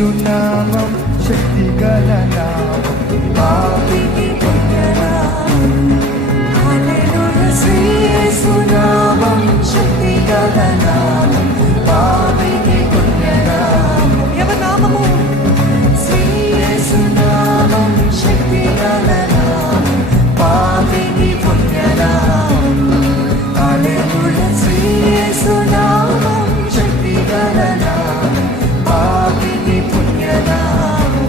యేసునామం శక్తిగల నామం పాపికి పుణ్యనామం హల్లెలూయా శ్రీ యేసునామం శక్తిగల నామం పాపికి పుణ్యనామం ఎవరి నామము శ్రీ యేసునామం శక్తిగల నామం పాపికి పుణ్యనామం హల్లెలూయా శ్రీ యేసునామం శక్తిగల నామం పాపికి పుణ్యనామం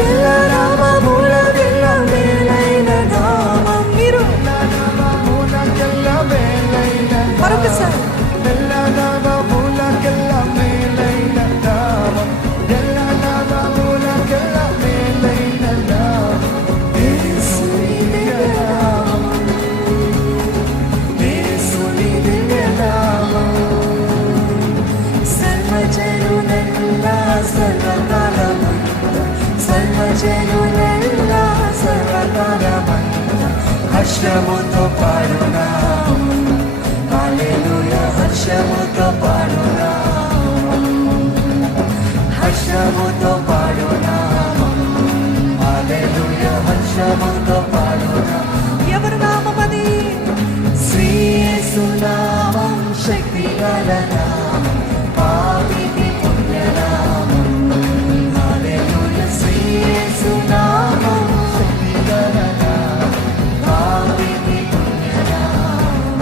ఎల్ల నామములకెల్ల మేలైన నామం మీరు నామములకెల్ల మేలైన మరొకసారి ఎల్ల నామములకెల్ల మేలైన నామం ఎల్ల నామములకెల్ల మేలైన నామం యేసుని నామం యేసుని నామం సర్వజనులెల్ల సర్వకాలమందు సర్వజనులెల్ల సర్వకాలమందు హర్షముతో పాడునా హల్లెలూయా హర్షముతో పాడునా హర్షముతో పాడునా హల్లెలూయా హర్షముతో పాడునా ఎవరి నామమది శ్రీ యేసు నామం శక్తిగల నామం పాపికి పుణ్యనామం హల్లెలూయా శ్రీ యేసు నామం శక్తిగల నామం పాపికి పుణ్యనామం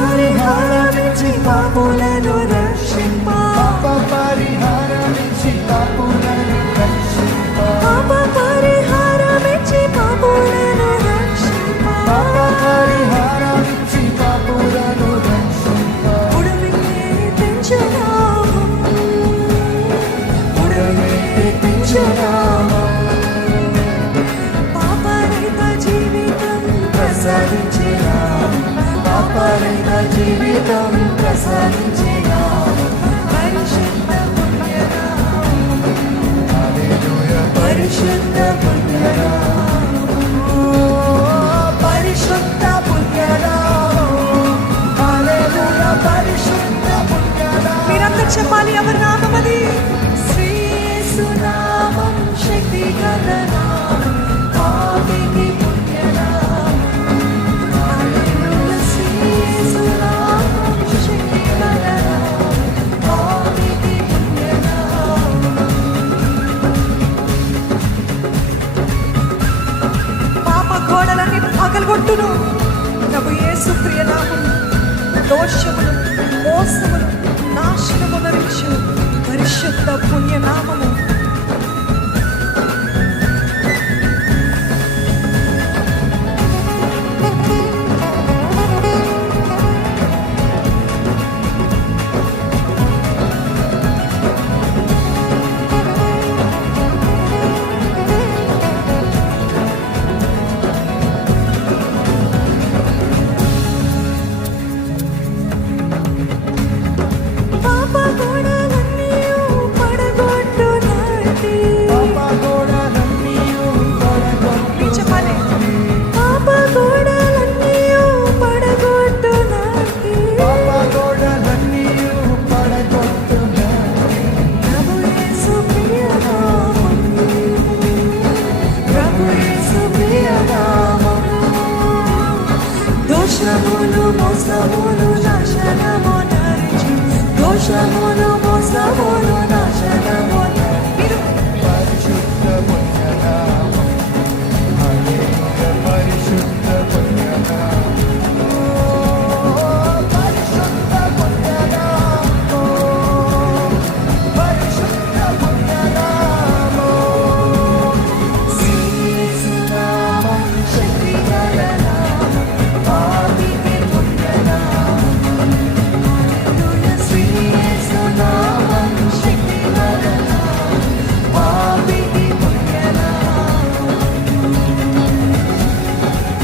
పరిహారమిచ్చి పాపులను రక్షింప పాప పరిహారమిచ్చి పాపులను రక్షింప పాప పరిహారమిచ్చి పాపులను రక్షింప పాప పరిహారమిచ్చి పాపులను రక్షింప ఉడమితే పెంచనామం ఉడమితే పెంచనామం పాపరహిత జీవితం ప్రసాదించినామం పాపరహిత జీవితం ప్రసాదించినామం పరిశుద్ధ పుణ్యనామం హల్లెలూయా పరిశుద్ధ పుణ్యనామం పరిశుద్ధ పుణ్యనామం హల్లెలూయా పరిశుద్ధ పుణ్యనామం మీరందరూ చెప్పాలి ఎవరి నామం అది శ్రీ యేసు నామం శక్తిగల నామం పాపికి పుణ్యనామం హల్లెలూయా శ్రీ యేసు నామం శక్తిగల నామం పాపికి పుణ్యనామం పాప గోడలన్నీ పగలగొట్టును ప్రభు యేసు ప్రియనామం దోషములు మోసములు నాశనమునరించు పరిశుద్ధ పుణ్యనామము దోషములు మోసములు నాశనము నరించి దోషములు మోసములు నాశనము